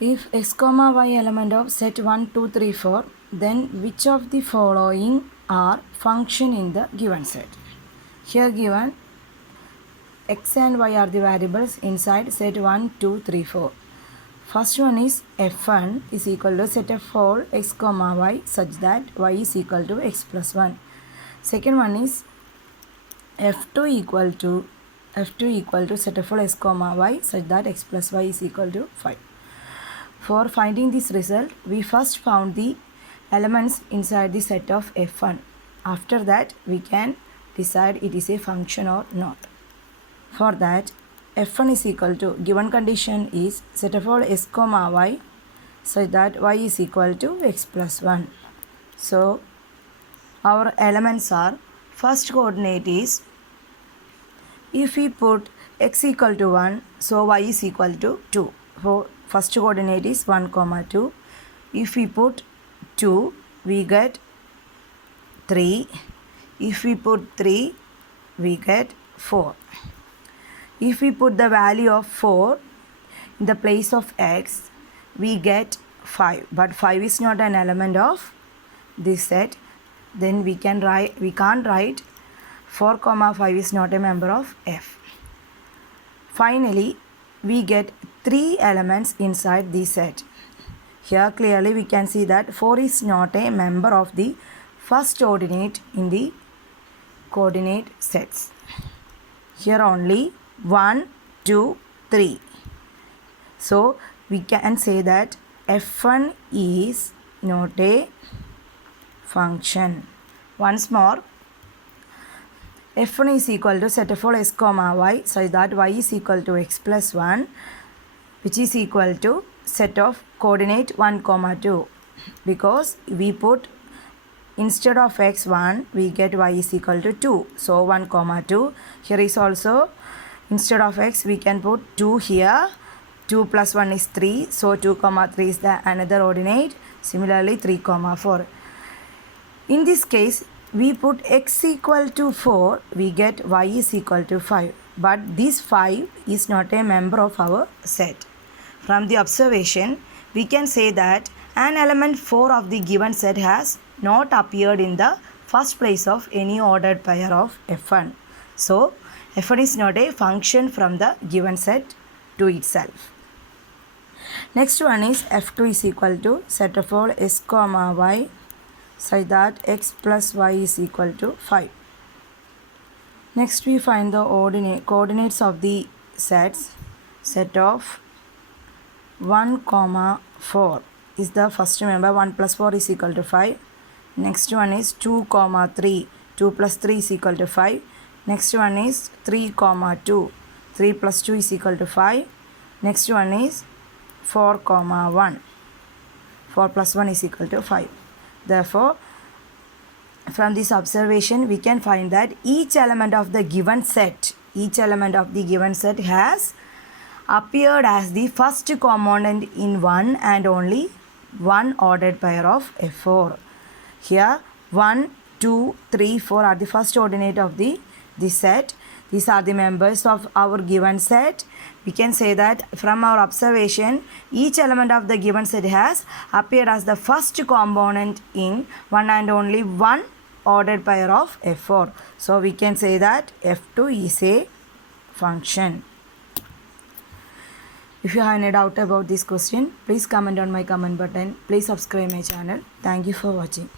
If x comma y element of set 1, 2, 3, 4, then which of the following are function in the given set? Here given x and y are the variables inside set 1, 2, 3, 4. First one is f1 is equal to set of all x comma y such that y is equal to x plus 1. Second one is f2 equal to set of all x comma y such that x plus y is equal to 5. For finding this result, we first found the elements inside the set of f1. After that, we can decide it is a function or not. For that, f1 is equal to, given condition is set of all x comma y such that y is equal to x plus 1. So, our elements are, first coordinate is, if we put x equal to 1, so y is equal to 2. For first coordinate is 1, 2. If we put 2, we get 3. If we put 3, we get 4. If we put the value of 4 in the place of x, we get 5. But 5 is not an element of this set. Then we can't write 4, 5 is not a member of f. Finally, we get 3 elements inside the set. Here clearly we can see that 4 is not a member of the first coordinate in the coordinate sets. Here only 1, 2, 3. So we can say that f1 is not a function. Once more, f1 is equal to set of all x comma y such that y is equal to x plus 1, which is equal to set of coordinate 1, 2. Because we put instead of x1, we get y is equal to 2. So 1, 2. Here is also instead of x, we can put 2 here. 2 plus 1 is 3. So 2, 3 is the another ordinate. Similarly 3, 4. In this case, we put x equal to 4, we get y is equal to 5. But this 5 is not a member of our set. From the observation, we can say that an element 4 of the given set has not appeared in the first place of any ordered pair of f1. So, f1 is not a function from the given set to itself. Next one is f2 is equal to set of all s comma y such that x plus y is equal to 5. Next we find the coordinates of the sets. Set of 1, 4 is the first member. 1 plus 4 is equal to 5. Next one is 2, 3. 2 plus 3 is equal to 5. Next one is 3, 2. 3 plus 2 is equal to 5. Next one is 4, 1. 4 plus 1 is equal to 5. Therefore, from this observation, we can find that each element of the given set has appeared as the first component in one and only one ordered pair of f4. Here 1, 2, 3, 4 are the first ordinate of this set. These are the members of our given set. We can say that from our observation, each element of the given set has appeared as the first component in one and only one ordered pair of f4. So we can say that f2 is a function. If you have any doubt about this question, please comment on my comment button. Please subscribe my channel. Thank you for watching.